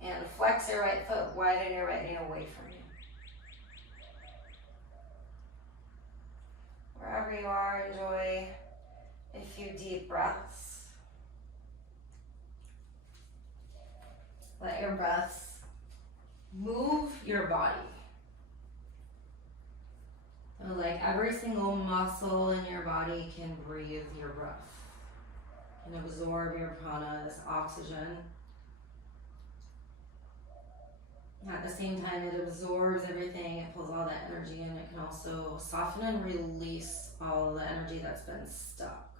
And flex your right foot, widen your right knee away from you. Wherever you are, enjoy a few deep breaths. Let your breaths move your body. So like every single muscle in your body can breathe your breath, can absorb your prana, this oxygen. At the same time, it absorbs everything, it pulls all that energy in. It can also soften and release all the energy that's been stuck.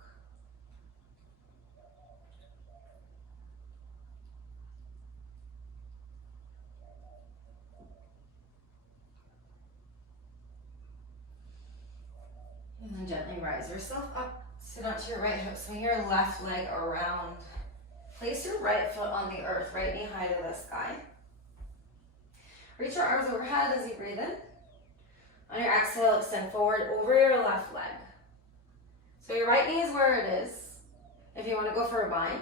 And then gently rise yourself up, sit onto your right hip, swing your left leg around. Place your right foot on the earth, right knee high to the sky. Reach your arms overhead as you breathe in. On your exhale, extend forward over your left leg. So your right knee is where it is. If you want to go for a bind,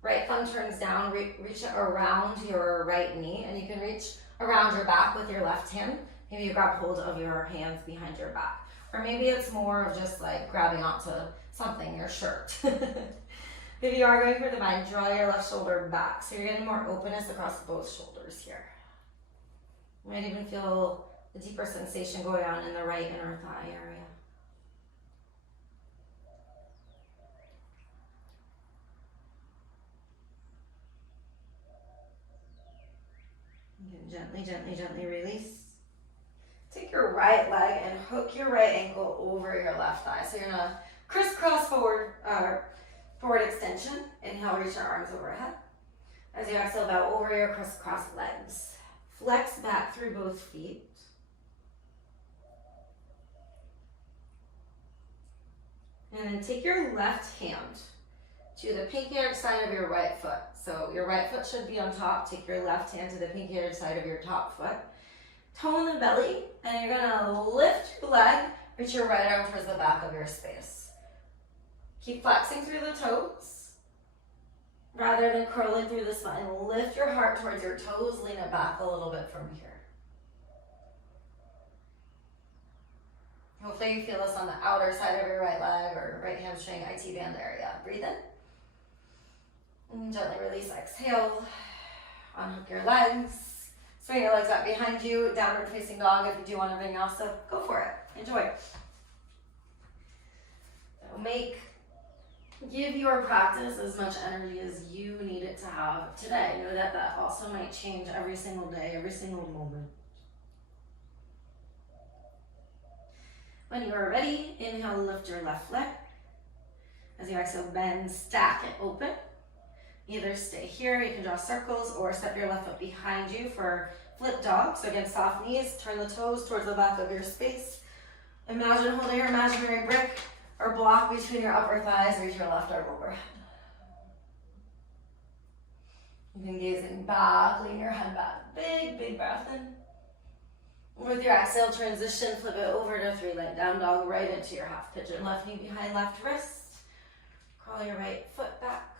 right thumb turns down, reach it around your right knee, and you can reach around your back with your left hand. Maybe you grab hold of your hands behind your back. Or maybe it's more of just like grabbing onto something, your shirt. If you are going for the bind, draw your left shoulder back. So you're getting more openness across both shoulders here. You might even feel a deeper sensation going on in the right inner thigh area. You can gently, gently, gently release. Take your right leg and hook your right ankle over your left thigh. So you're gonna crisscross forward extension. Inhale, reach your arms overhead. As you exhale, bow over your crisscross legs. Flex back through both feet. And then take your left hand to the pinky edge side of your right foot. So your right foot should be on top. Take your left hand to the pinky edge side of your top foot. Tone the belly, and you're gonna lift your leg, reach your right arm towards the back of your space. Keep flexing through the toes. Rather than curling through the spine, lift your heart towards your toes, lean it back a little bit from here. Hopefully you feel this on the outer side of your right leg or right hamstring, IT band area. Breathe in. And gently release, exhale. Unhook your legs. Swing your legs up behind you, downward facing dog if you do want a vinyasa. Go for it. Enjoy. So give your practice as much energy as you need it to have today. Know that that also might change every single day, every single moment. When you are ready, inhale, lift your left leg. As you exhale, bend, stack it open. Either stay here, you can draw circles, or step your left foot behind you for flip dog. So again, soft knees, turn the toes towards the back of your space. Imagine holding your imaginary brick or block between your upper thighs, reach your left arm overhead. You can gazing back, lean your head back. Big, big breath in. With your exhale, transition, flip it over to three-leg down dog, right into your half pigeon. Left knee behind left wrist. Crawl your right foot back.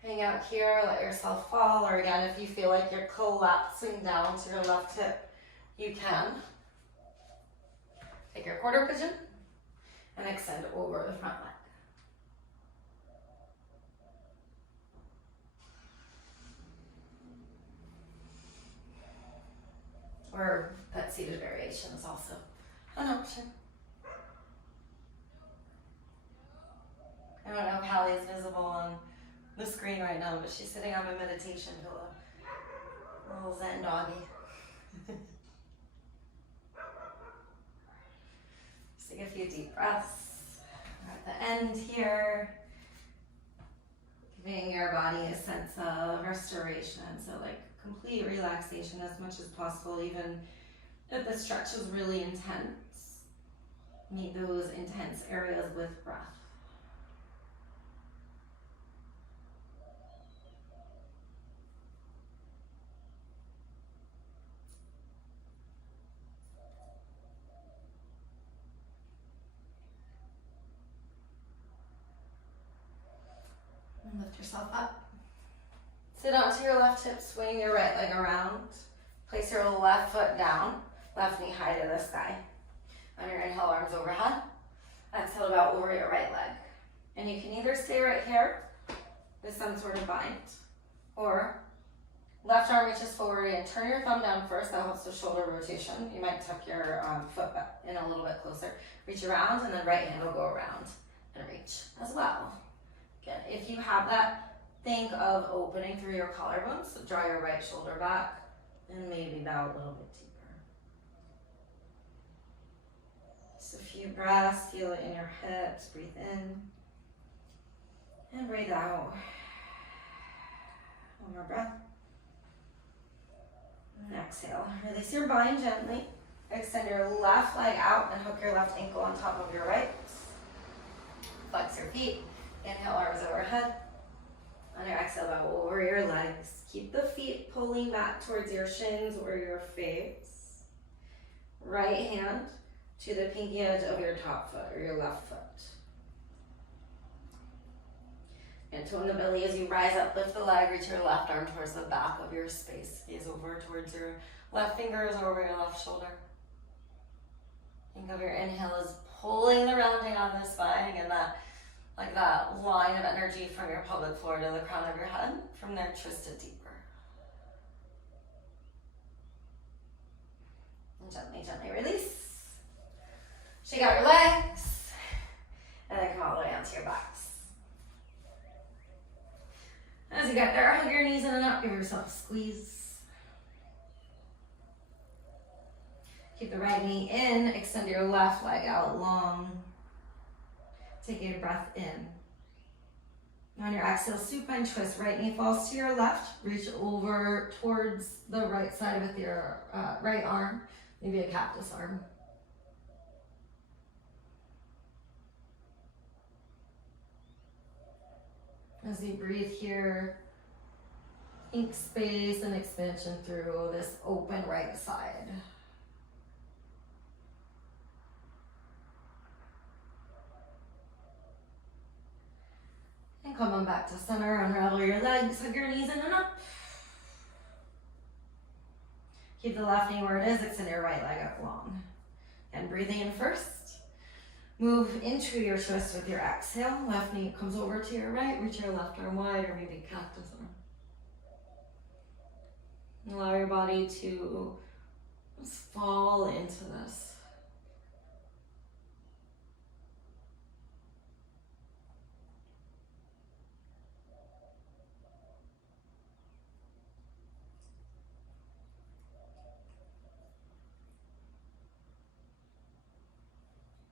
Hang out here, let yourself fall, or again, if you feel like you're collapsing down to your left hip, you can. Take your quarter pigeon and extend over the front leg. Or that seated variation is also an option. I don't know if Hallie is visible on the screen right now, but she's sitting on my meditation pillow. A little Zen doggy. Just take a few deep breaths. We're at the end here. Giving your body a sense of restoration. So like complete relaxation as much as possible, even if the stretch is really intense. Meet those intense areas with breath. And lift yourself up. Sit onto your left hip, swing your right leg around. Place your left foot down, left knee high to the sky. On your inhale, arms overhead. Exhale, about over your right leg. And you can either stay right here with some sort of bind, or left arm reaches forward and turn your thumb down first. That helps with shoulder rotation. You might tuck your foot back in a little bit closer. Reach around, and then right hand will go around and reach as well. Again, if you have that, think of opening through your collarbones. So draw your right shoulder back and maybe bow a little bit deeper. Just a few breaths, feel it in your hips. Breathe in and breathe out. One more breath. And exhale. Release your bind gently. Extend your left leg out and hook your left ankle on top of your right. Flex your feet. Inhale, arms overhead. On your exhale, bow over your legs. Keep the feet pulling back towards your shins or your face. Right hand to the pinky edge of your top foot or your left foot. And tone the belly as you rise up, lift the leg, reach your left arm towards the back of your space. Gaze over towards your left fingers over your left shoulder. Think of your inhale as pulling the rounding on the spine and that like that line of energy from your pelvic floor to the crown of your head. From there, twist it deeper. And gently, gently release. Shake out your legs. And then come all the way onto your backs. As you get there, hug your knees in and up. Give yourself a squeeze. Keep the right knee in. Extend your left leg out long. Take a breath in. On your exhale, supine twist. Right knee falls to your left. Reach over towards the right side with your right arm. Maybe a cactus arm. As you breathe here, ink space and expansion through this open right side. And come on back to center, unravel your legs, hug your knees in and up. Keep the left knee where it is, extend your right leg up long. And breathing in first. Move into your twist with your exhale. Left knee comes over to your right. Reach your left arm wide, or maybe cactus arm. Allow your body to just fall into this.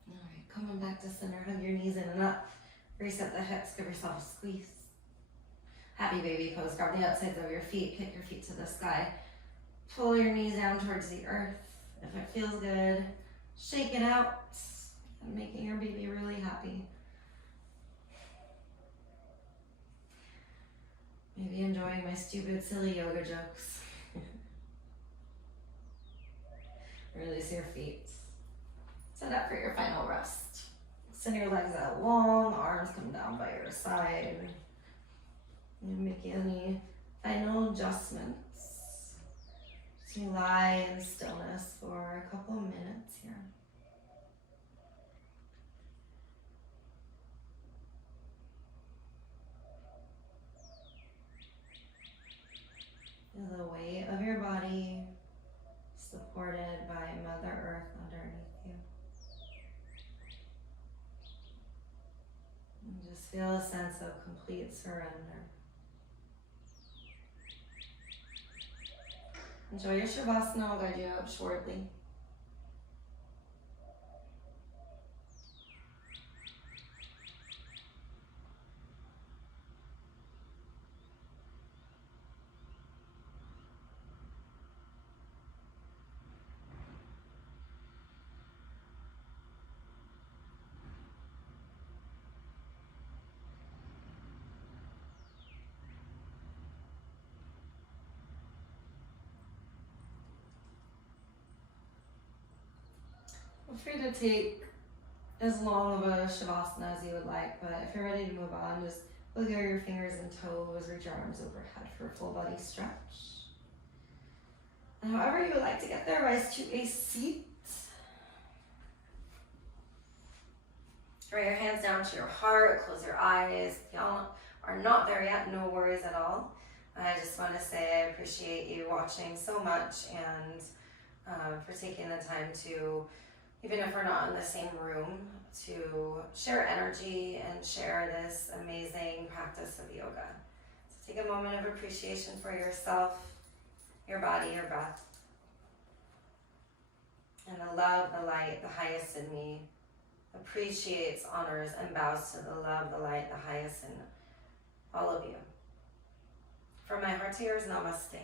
Alright, coming back to center, hug your knees in and up. Reset the hips, give yourself a squeeze. Happy baby pose, grab the outsides of your feet, kick your feet to the sky. Pull your knees down towards the earth. If it feels good, shake it out. And making your baby really happy. Maybe enjoying my stupid, silly yoga jokes. Release your feet. Set up for your final rest. Send your legs out long, arms come down by your side. And make any final adjustments. So you lie in stillness for a couple of minutes here. Feel the weight of your body supported by Mother Earth underneath you. And just feel a sense of complete surrender. Enjoy your Shavasana. I'll guide you out shortly. Feel free to take as long of a Shavasana as you would like, but if you're ready to move on, just wiggle your fingers and toes, reach your arms overhead for a full body stretch. And however you would like to get there, rise to a seat. Draw your hands down to your heart, close your eyes. If y'all are not there yet, no worries at all. I just want to say I appreciate you watching so much and for taking the time to, even if we're not in the same room, to share energy and share this amazing practice of yoga. So take a moment of appreciation for yourself, your body, your breath, and the love, the light, the highest in me appreciates, honors, and bows to the love, the light, the highest in all of you. From my heart to yours, namaste.